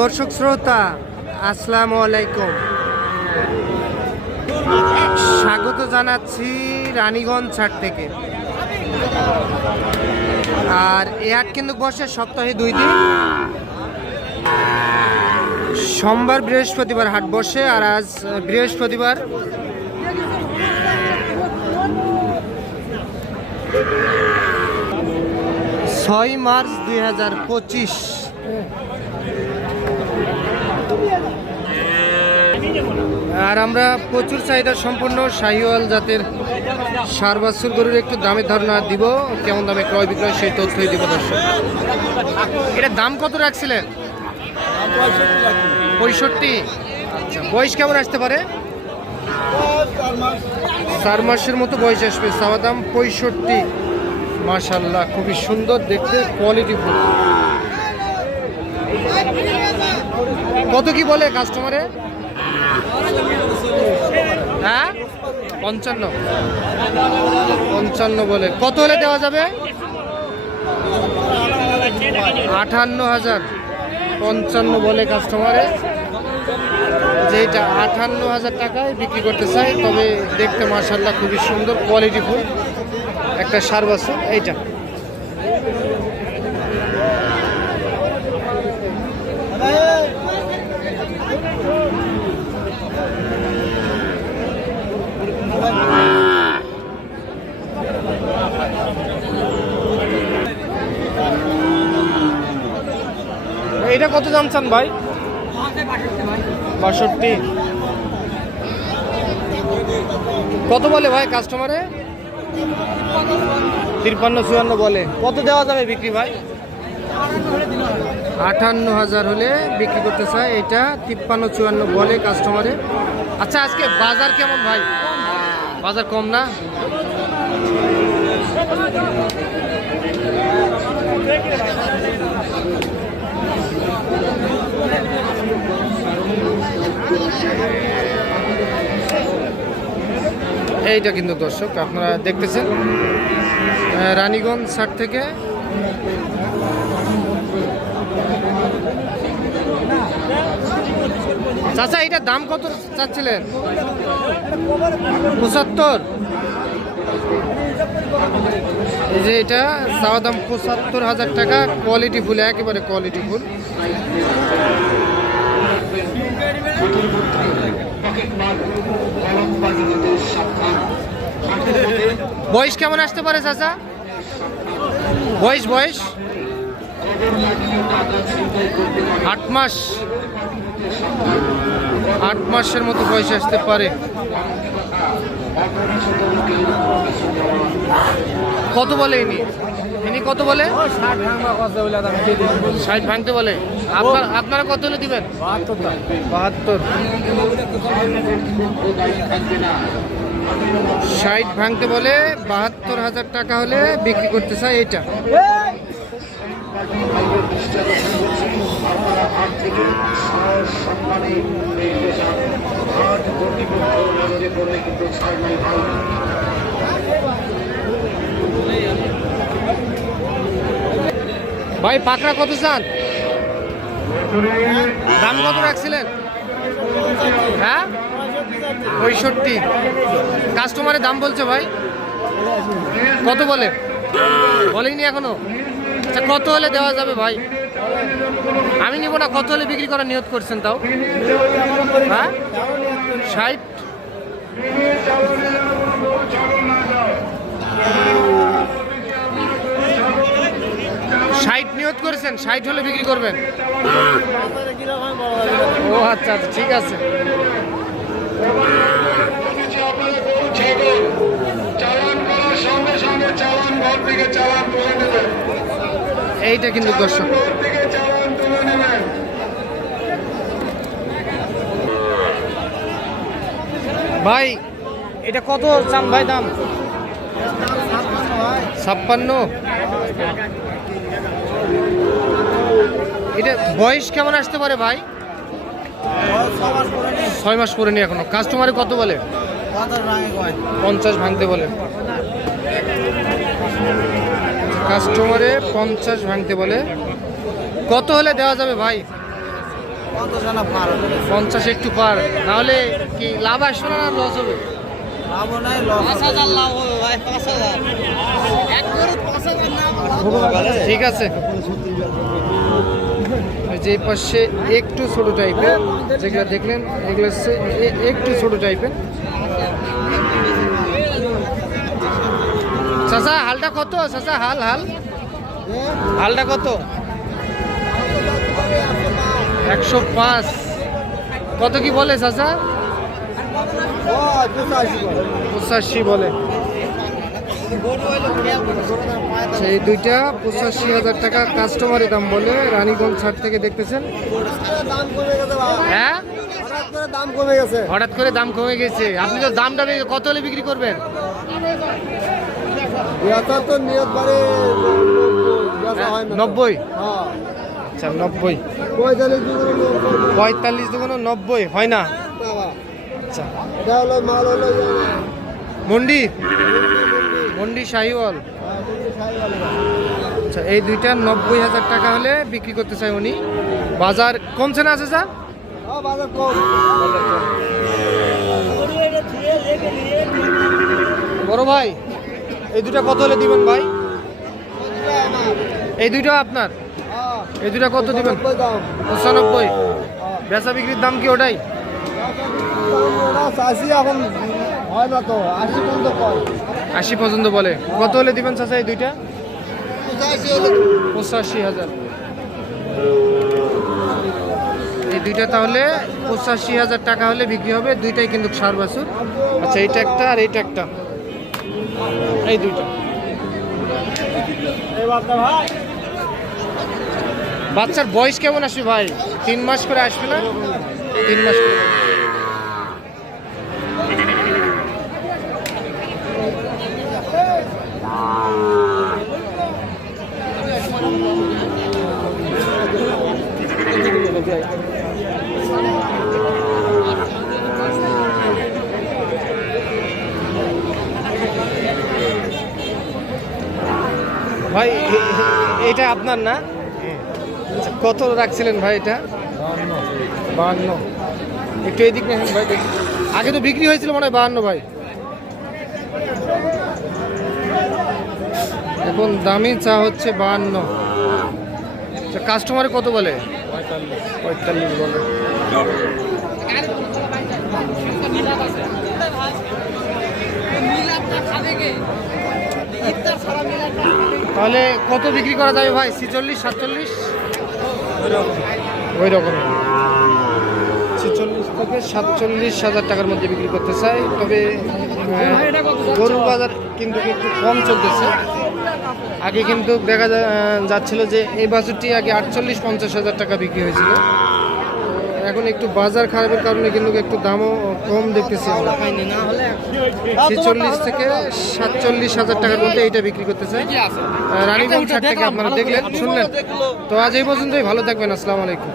দর্শক শ্রোতা, আসসালামু আলাইকুম। স্বাগত জানাচ্ছি রানীগঞ্জ ছাড় থেকে। আর এ হাট কিন্তু বসে সপ্তাহে দুই দিন। সোমবার বৃহস্পতিবার হাট বসে আর আজ বৃহস্পতিবার ছয় মার্চ দুই হাজার পঁচিশ। আর আমরা প্রচুর চাহিদা সম্পন্ন শাহিওয়াল জাতের সার বাছুর গরুর একটু দামের ধারণা দিব, কেমন দামে ক্রয় বিক্রয় সেই তথ্যই দিব দর্শক। এটা দাম কত রাখছিলেন? পঁয়ষট্টি। আচ্ছা বয়স কেমন আসতে পারে? চার মাসের মতো বয়স আসবে। চাওয়া দাম পঁয়ষট্টি। মাশাল্লাহ খুবই সুন্দর দেখতে কোয়ালিটি ফুল। কত কি বলে কাস্টমারে হ্যাঁ? পঞ্চান্ন। পঞ্চান্ন বলে। কত হলে দেওয়া যাবে? আটান্ন হাজার। পঞ্চান্ন বলে কাস্টমারে যেটা আটান্ন হাজার টাকায় বিক্রি করতে চাই তবে দেখতে মার্শাল্লাহ খুবই সুন্দর কোয়ালিটি ফুল। একটা সার বাছুর এইটা এটা কত দাম চান ভাই? বাষট্টি। কত বলে ভাই কাস্টমারে তিরপান্ন চুয়ান্ন বলে। কত দেওয়া যাবে বিক্রি ভাই? আটান্ন হাজার হলে বিক্রি করতে চায় এটা তিপ্পান্ন চুয়ান্ন বলে কাস্টমারে আচ্ছা আজকে বাজার কেমন ভাই? বাজার কম না? এইটা কিন্তু দর্শক, আপনারা দেখতেছেন রানীগঞ্জ সার থেকে। চাচা এটার দাম কত চাচ্ছিলেন? পঁচাত্তর। এই যে এটা, চাওয়া দাম পঁচাত্তর হাজার টাকা কোয়ালিটি ফুল, একেবারে কোয়ালিটি ফুল। বয়স কেমন আসতে পারে, চাচা? বয়স বয়স? আট মাস। আট মাসের মতো বয়স আসতে পারে। কত বলে ইনি? ইনি কত বলে? ষাট ভাঙতে বলে। আপনার আপনারা কত হলে দিবেন? বাহাত্তর। ষাট ভাঙতে বলে, বাহাত্তর হাজার টাকা হলে বিক্রি করতে চাই এটা। ভাই, পাকড়া কত চান? দাম কত রাখছিলেন? হ্যাঁ? পঁয়ষট্টি। কাস্টমারের দাম বলছে ভাই। কত বলে? বলেনি এখনও। আচ্ছা কত হলে দেওয়া যাবে ভাই? আমি নিব না, কত হলে বিক্রি করার নিয়ত করছেন তাও? হ্যাঁ? ষাট? করেছেন? ষাট হলে বিক্রি করবেন? ও আচ্ছা আচ্ছা ঠিক আছে। এইটা কিন্তু দর্শক। ভাই, এটা কত চান ভাই দাম? ছাপ্পান্ন। এটা বয়স কেমন আসতে পারে ভাই? ছয় মাস পরে নি এখনও। কাস্টমারে কত বলে? পঞ্চাশ ভাঙতে বলে। কাস্টমারে পঞ্চাশ ভাঙতে বলে। কত হলে দেওয়া যাবে ভাই? পঞ্চাশ একটু পার। নাহলে কি লাভ আসবে না লস হবে? লাভও নাই লস পাঁচ হাজার লাভ হবে ভাই পাঁচ হাজার। এক করে ঠিক আছে। যে পাশে একটু ছোট টাইপের যেগুলো দেখলেন এগুলো হচ্ছে এ- একটু ছোট টাইপের। চাচা হালটা কত? চাচা হাল হাল। হালটা কত? একশো পাঁচ। কত কি বলে চাচা? পঁচাশি বলে। এই দুইটা পঁচাশি হাজার টাকা কাস্টমারের দাম বলে রানীগঞ্জ ছাড় থেকে দেখতেছেন। হ্যাঁ? হঠাৎ করে দাম কমে গেছে। হঠাৎ করে দাম কমে গেছে আপনি তো দামটা কত হলে বিক্রি করবেন। নব্বই? আচ্ছা নব্বই। পঁয়তাল্লিশ দুগুণ নব্বই হয় না? আচ্ছা। মন্ডি? মন্ডি শাহিওয়াল। আচ্ছা এই দুইটা নব্বই হাজার টাকা হলে বিক্রি করতে চাই উনি। বাজার কমছে না আছে কম বড় ভাই, এই দুটা কত হলে দিবেন ভাই? এই দুইটা আপনার? এই দুটা কত দিবেন? পঁচানব্বই। বেচা বিক্রির দাম কি ওটাই? এখন হয় না তো, আশি পর্যন্ত আশি পর্যন্ত বলে। কত হলে দিবেন চাচা এই দুইটা? পঁচাশি হাজার। এই দুইটা তাহলে পঁচাশি হাজার টাকা হলে বিক্রি হবে। দুইটাই কিন্তু সার বাছুর। আচ্ছা এইটা একটা আর এইটা একটা। এই দুইটা। বাচ্চার বয়স কেমন আসবে ভাই? তিন মাস করে আসবে না? তিন মাস করে ভাই এ- এ- এটা আপনার না? আচ্ছা, কত রাখছিলেন ভাই এটা? বাহান্ন একটু এদিক দেখেন ভাই আগে তো বিক্রি হয়েছিল মনে হয় বাহান্ন ভাই। এখন দামি চা হচ্ছে বাহান্ন কাস্টমারে কত বলে? পঁয়তাল্লিশ। বলে। তাহলে কত বিক্রি করা যাবে ভাই? ছিচল্লিশ, সাতচল্লিশ? ওই রকম। ছিচল্লিশ থেকে সাতচল্লিশ হাজার টাকার মধ্যে বিক্রি করতে চাই, তবে গরুর বাজার কিন্তু একটু কম চলতেছে। আগে কিন্তু দেখা যাচ্ছিল যে এই বাজারটি আগে আটচল্লিশ, পঞ্চাশ হাজার টাকা বিক্রি হয়েছিল। এখন একটু বাজার খারাপের কারণে কিন্তু একটু দামও কম দেখতেছি ছেচল্লিশ থেকে সাতচল্লিশ হাজার টাকার মধ্যে এইটা বিক্রি করতেছে। রানীগঞ্জ থেকে আপনারা দেখলেন, শুনলেন? তো আজ এই পর্যন্তই, ভালো থাকবেন, আসসালামু আলাইকুম।